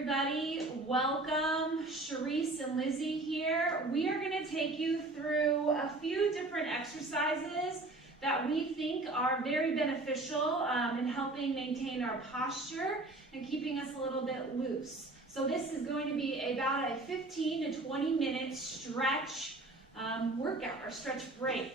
everybody. Welcome. Charisse and Lizzy here. We are going to take you through a few different exercises that we think are very beneficial in helping maintain our posture and keeping us a little bit loose. So this is going to be about a 15 to 20 minute stretch workout or stretch break.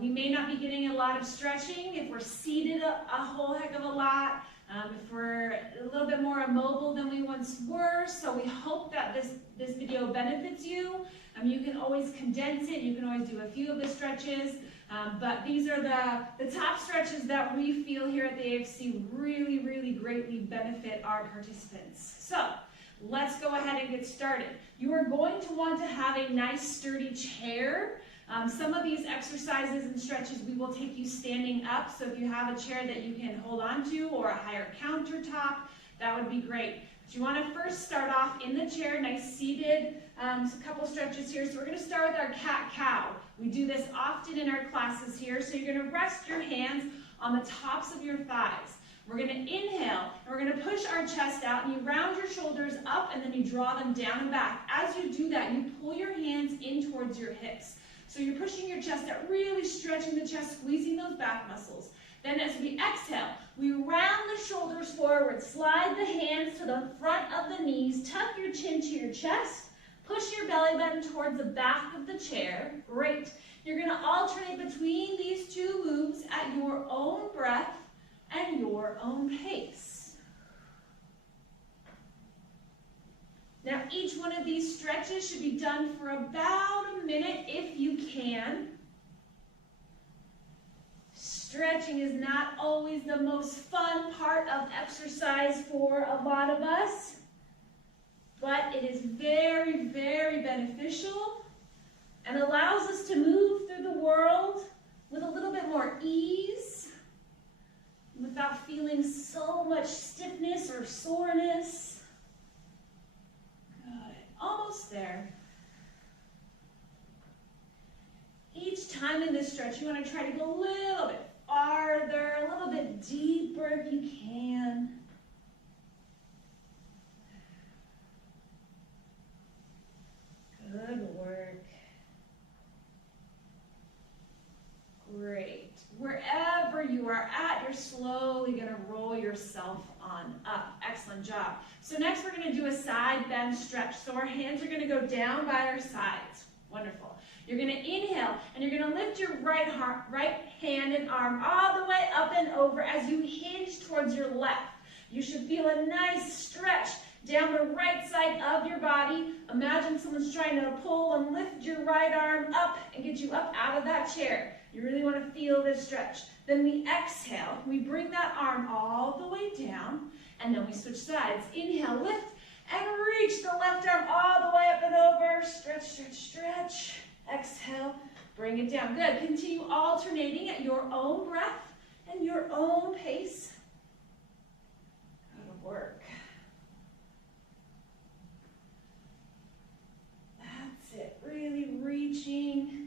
We may not be getting a lot of stretching if we're seated a whole heck of a lot. If we're a little bit more immobile than we once were, so we hope that this video benefits you. You can always condense it, you can always do a few of the stretches, but these are the top stretches that we feel here at the AFC really greatly benefit our participants. So let's go ahead and get started. You are going to want to have a nice sturdy chair. Some of these exercises and stretches we will take you standing up, so if you have a chair that you can hold on to or a higher countertop, that would be great. But you want to first start off in the chair, nice seated, a couple stretches here. So we're going to start with our cat-cow. We do this often in our classes here, so you're going to rest your hands on the tops of your thighs. We're going to inhale, and we're going to push our chest out, and you round your shoulders up, and then you draw them down and back. As you do that, you pull your hands in towards your hips. So you're pushing your chest out, really stretching the chest, squeezing those back muscles. Then as we exhale, we round the shoulders forward, slide the hands to the front of the knees, tuck your chin to your chest, push your belly button towards the back of the chair. Great. You're going to alternate between these two moves at your own breath and your own pace. Now, each one of these stretches should be done for about a minute if you can. Stretching is not always the most fun part of exercise for a lot of us, but it is very beneficial and allows us to move through the world with a little bit more ease, without feeling so much stiffness or soreness. Almost there. Each time in this stretch, you want to try to go a little bit farther, a little bit deeper if you can. Good work. Great. Wherever you are at, you're slowly going to roll yourself on up. Excellent job. So next we're going to do a side bend stretch. So our hands are going to go down by our sides. Wonderful. You're going to inhale, and you're going to lift your right hand and arm all the way up and over as you hinge towards your left. You should feel a nice stretch down the right side of your body. Imagine someone's trying to pull and lift your right arm up and get you up out of that chair. You really want to feel this stretch. Then we exhale. We bring that arm all the way down, and then we switch sides. Inhale, lift, and reach the left arm all the way up and over. Stretch, stretch, stretch. Exhale, bring it down. Good. Continue alternating at your own breath and your own pace. Good work. That's it. Really reaching.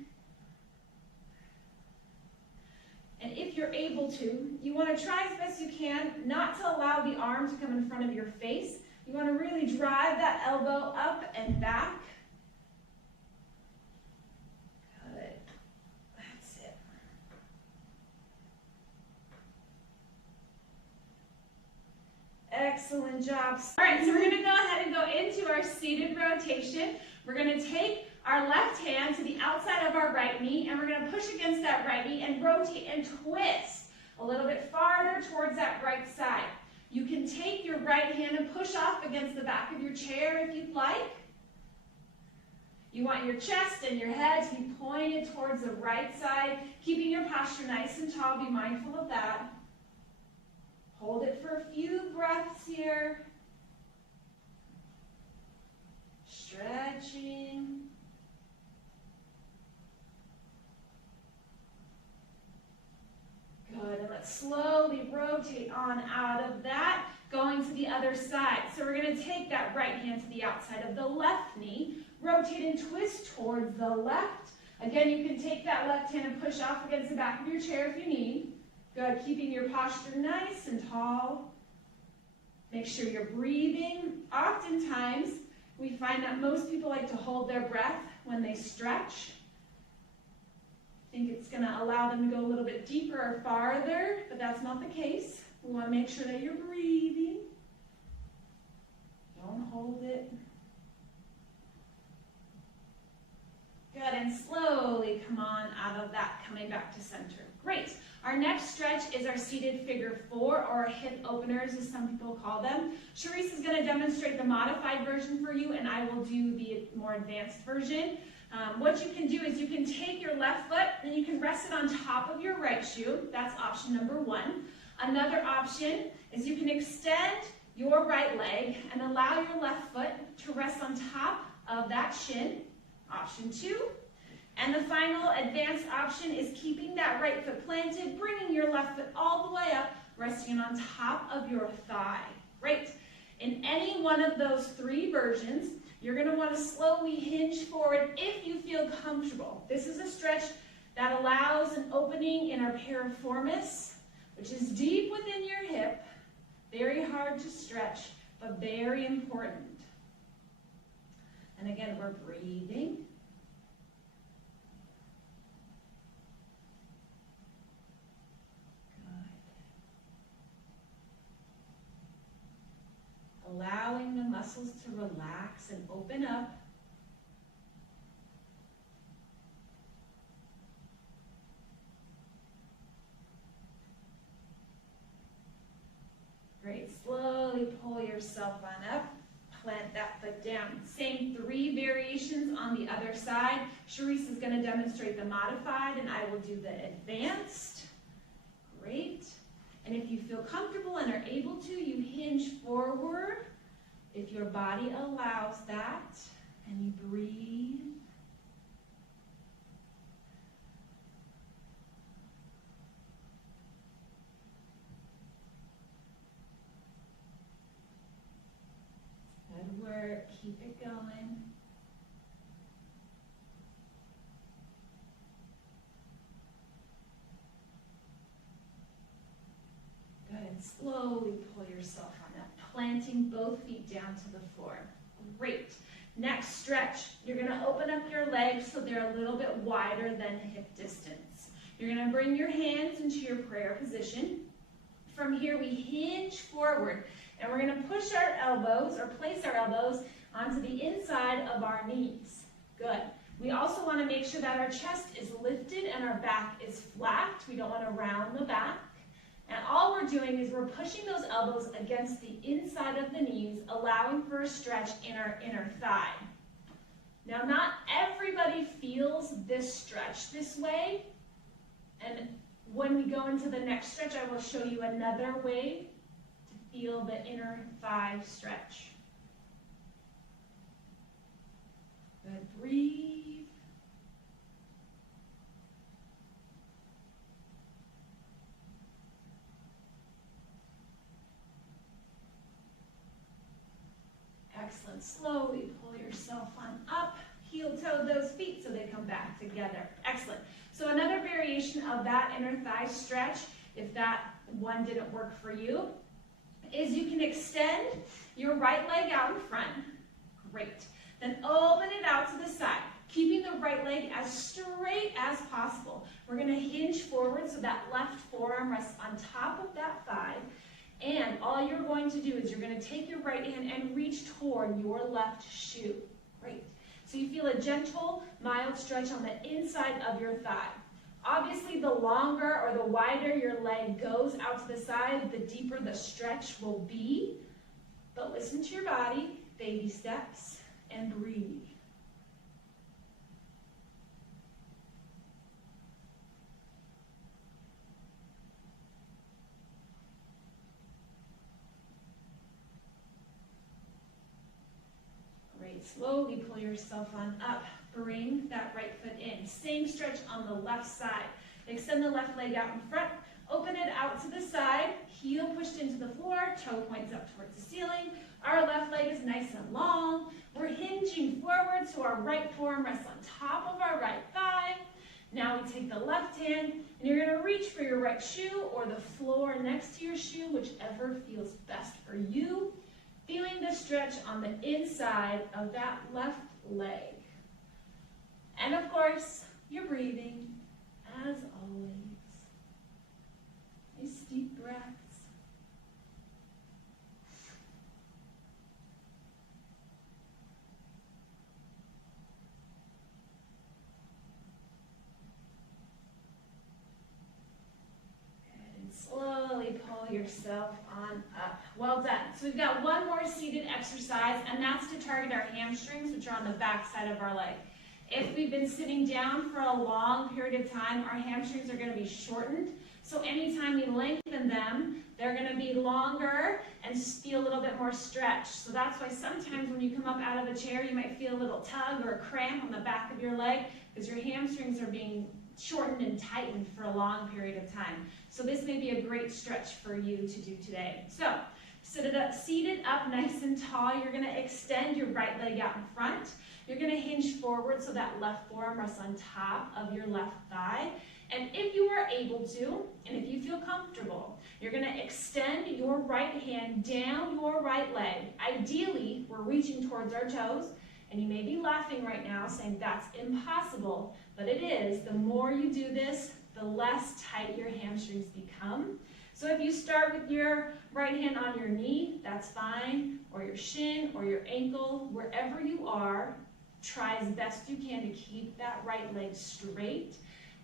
And if you're able to, you want to try as best you can not to allow the arm to come in front of your face. You want to really drive that elbow up and back. Good. That's it. Excellent job. All right, so we're going to go ahead and go into our seated rotation. We're going to take our left hand to the outside of our right knee, and we're going to push against that right knee and rotate and twist a little bit farther towards that right side. You can take your right hand and push off against the back of your chair if you'd like. You want your chest and your head to be pointed towards the right side, keeping your posture nice and tall. Be mindful of that. Hold it for a few breaths here. Stretching. Good, and let's slowly rotate on out of that, going to the other side. So we're going to take that right hand to the outside of the left knee, rotate and twist towards the left. Again, you can take that left hand and push off against the back of your chair if you need. Good, keeping your posture nice and tall. Make sure you're breathing. Oftentimes, we find that most people like to hold their breath when they stretch. I think it's going to allow them to go a little bit deeper or farther, but that's not the case. We want to make sure that you're breathing. Don't hold it. Good, and slowly come on out of that, coming back to center. Great. Our next stretch is our seated figure 4, or hip openers, as some people call them. Charisse is going to demonstrate the modified version for you, and I will do the more advanced version. What you can do is you can take your left foot and you can rest it on top of your right shoe. That's option number 1. Another option is you can extend your right leg and allow your left foot to rest on top of that shin. Option 2. And the final advanced option is keeping that right foot planted, bringing your left foot all the way up, resting on top of your thigh. Great. In any one of those 3 versions, you're going to want to slowly hinge forward if you feel comfortable. This is a stretch that allows an opening in our piriformis, which is deep within your hip. Very hard to stretch, but very important. And again, we're breathing. Allowing the muscles to relax and open up. Great. Slowly pull yourself on up. Plant that foot down. Same 3 variations on the other side. Charisse is going to demonstrate the modified, and I will do the advanced. Great. And if you feel comfortable and are able to, you hinge forward if your body allows that, and you breathe. Good work. Keep it going. And slowly pull yourself on up, planting both feet down to the floor. Great. Next stretch, you're going to open up your legs so they're a little bit wider than hip distance. You're going to bring your hands into your prayer position. From here, we hinge forward, and we're going to push our elbows, or place our elbows, onto the inside of our knees. Good. We also want to make sure that our chest is lifted and our back is flat. We don't want to round the back. And all we're doing is we're pushing those elbows against the inside of the knees, allowing for a stretch in our inner thigh. Now, not everybody feels this stretch this way. And when we go into the next stretch, I will show you another way to feel the inner thigh stretch. Good. Breathe. Excellent. Slowly pull yourself on up. Heel toe those feet so they come back together. Excellent. So another variation of that inner thigh stretch, if that one didn't work for you, is you can extend your right leg out in front. Great. Then open it out to the side, keeping the right leg as straight as possible. We're going to hinge forward so that left forearm rests on top of that thigh. And all you're going to do is you're going to take your right hand and reach toward your left shoe. Great. So you feel a gentle, mild stretch on the inside of your thigh. Obviously, the longer or the wider your leg goes out to the side, the deeper the stretch will be. But listen to your body, baby steps, and breathe. Slowly pull yourself on up. Bring that right foot in. Same stretch on the left side. Extend the left leg out in front. Open it out to the side. Heel pushed into the floor. Toe points up towards the ceiling. Our left leg is nice and long. We're hinging forward so our right forearm rests on top of our right thigh. Now we take the left hand and you're going to reach for your right shoe or the floor next to your shoe, whichever feels best for you. Feeling the stretch on the inside of that left leg. And of course, you're breathing, as always. Nice deep breaths. Slowly pull yourself on up. Well done. So we've got one more seated exercise, and that's to target our hamstrings, which are on the back side of our leg. If we've been sitting down for a long period of time, our hamstrings are going to be shortened. So anytime we lengthen them, they're going to be longer and feel a little bit more stretched. So that's why sometimes when you come up out of a chair, you might feel a little tug or a cramp on the back of your leg because your hamstrings are being shortened and tightened for a long period of time. So this may be a great stretch for you to do today. So seated up nice and tall, you're going to extend your right leg out in front. You're going to hinge forward so that left forearm rests on top of your left thigh. And if you are able to, and if you feel comfortable, you're going to extend your right hand down your right leg. Ideally, we're reaching towards our toes. And you may be laughing right now saying that's impossible, but it is. The more you do this, the less tight your hamstrings become. So if you start with your right hand on your knee, that's fine, or your shin or your ankle, wherever you are, try as best you can to keep that right leg straight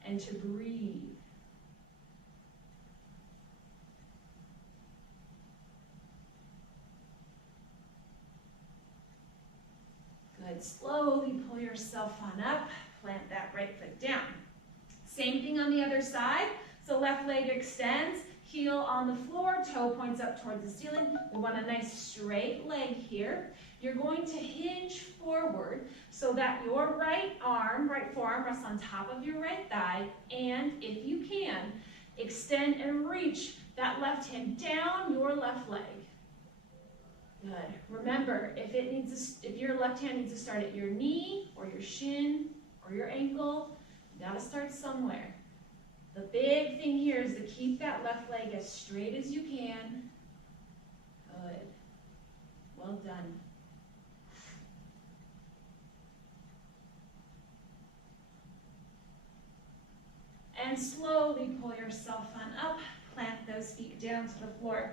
and to breathe. Good. Slowly pull yourself on up. Plant that right foot down. Same thing on the other side. So left leg extends, heel on the floor, toe points up towards the ceiling. We want a nice straight leg here. You're going to hinge forward so that your right forearm rests on top of your right thigh. And if you can, extend and reach that left hand down your left leg. Good. Remember, if your left hand needs to start at your knee or your shin or your ankle, you gotta start somewhere. The big thing here is to keep that left leg as straight as you can. Good. Well done. And slowly pull yourself on up. Plant those feet down to the floor.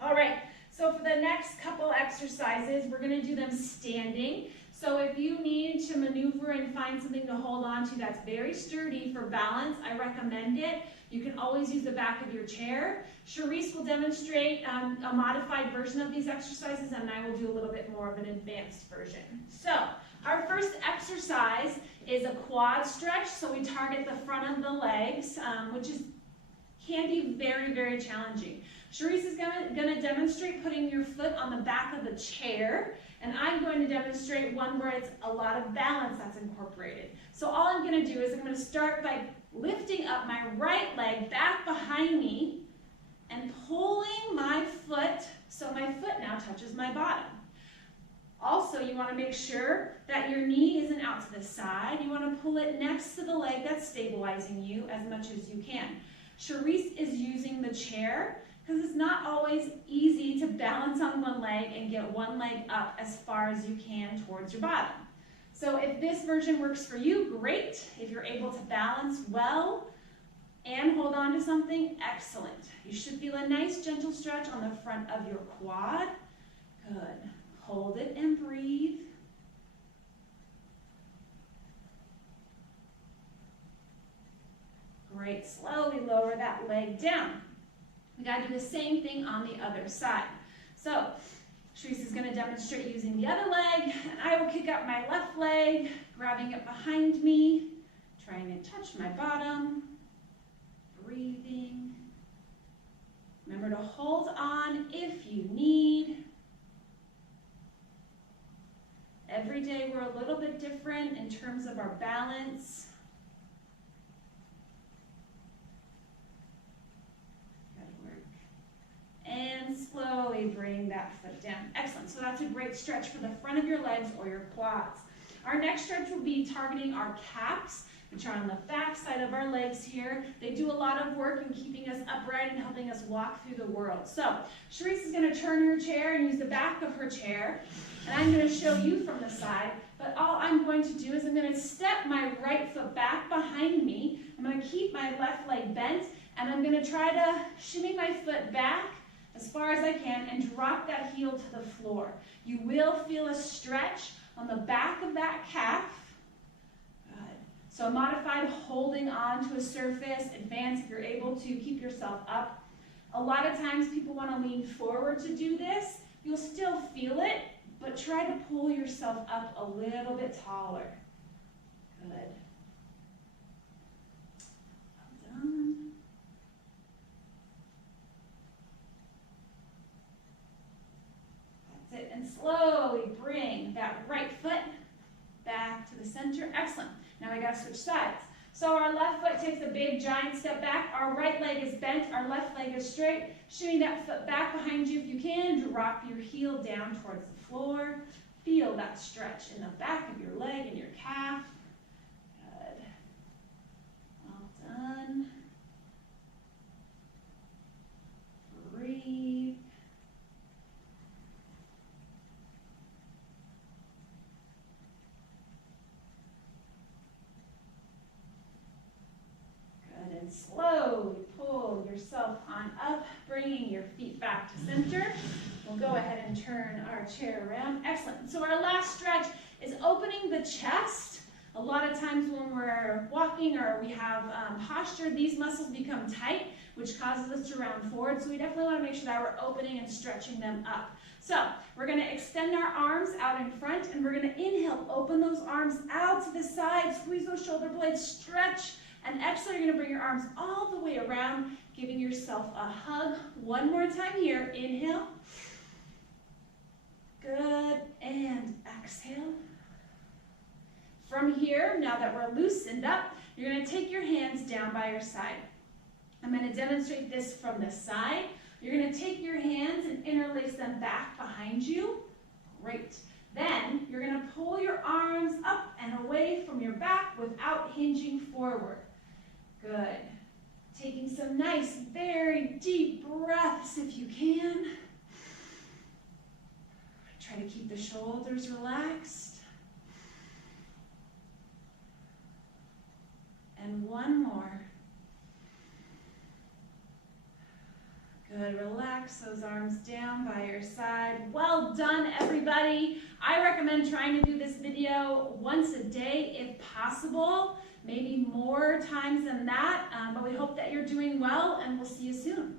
All right. So for the next couple exercises, we're going to do them standing. So if you need to maneuver and find something to hold on to that's very sturdy for balance, I recommend it. You can always use the back of your chair. Charisse will demonstrate a modified version of these exercises, and I will do a little bit more of an advanced version. So our first exercise is a quad stretch. So we target the front of the legs, which can be very, very challenging. Charisse is going to demonstrate putting your foot on the back of the chair, and I'm going to demonstrate one where it's a lot of balance that's incorporated. So all I'm going to do is I'm going to start by lifting up my right leg back behind me and pulling my foot so my foot now touches my bottom. Also, you want to make sure that your knee isn't out to the side. You want to pull it next to the leg that's stabilizing you as much as you can. Charisse is using the chair because it's not always easy to balance on one leg and get one leg up as far as you can towards your bottom. So if this version works for you, great. If you're able to balance well and hold on to something, excellent. You should feel a nice gentle stretch on the front of your quad. Good. Hold it and breathe. Great. Slowly lower that leg down. We got to do the same thing on the other side. So Charisse is going to demonstrate using the other leg, and I will kick up my left leg, grabbing it behind me, trying to touch my bottom, breathing. Remember to hold on if you need. Every day we're a little bit different in terms of our balance. And slowly bring that foot down. Excellent. So that's a great stretch for the front of your legs or your quads. Our next stretch will be targeting our caps. which are on the back side of our legs here. They do a lot of work in keeping us upright and helping us walk through the world. So Charisse is going to turn her chair and use the back of her chair, and I'm going to show you from the side, but all I'm going to do is I'm going to step my right foot back behind me. I'm going to keep my left leg bent, and I'm going to try to shimmy my foot back as far as I can and drop that heel to the floor. You will feel a stretch on the back of that calf. Good. So a modified holding on to a surface, advance if you're able to keep yourself up. A lot of times people want to lean forward to do this. You'll still feel it, but try to pull yourself up a little bit taller. Good. Well done. That's it. And slowly bring that right foot back to the center. Excellent. Now we got to switch sides. So our left foot takes a big giant step back. Our right leg is bent. Our left leg is straight. Shimmy that foot back behind you if you can. Drop your heel down towards the floor. Feel that stretch in the back of your leg and your calf. Good. Well done. Breathe. And slowly pull yourself on up, bringing your feet back to center. We'll go ahead and turn our chair around. Excellent. So our last stretch is opening the chest. A lot of times when we're walking or we have posture, these muscles become tight, which causes us to round forward. So we definitely want to make sure that we're opening and stretching them up. So we're going to extend our arms out in front, and we're going to inhale, open those arms out to the side, squeeze those shoulder blades, stretch. And exhale, you're going to bring your arms all the way around, giving yourself a hug. One more time here. Inhale. Good. And exhale. From here, now that we're loosened up, you're going to take your hands down by your side. I'm going to demonstrate this from the side. You're going to take your hands and interlace them back behind you. Great. Then you're going to pull your arms up and away from your back without hinging forward. Good. Taking some nice, very deep breaths if you can. Try to keep the shoulders relaxed. And one more. Good. Relax those arms down by your side. Well done, everybody. I recommend trying to do this video once a day if possible. Maybe more times than that, but we hope that you're doing well, and we'll see you soon.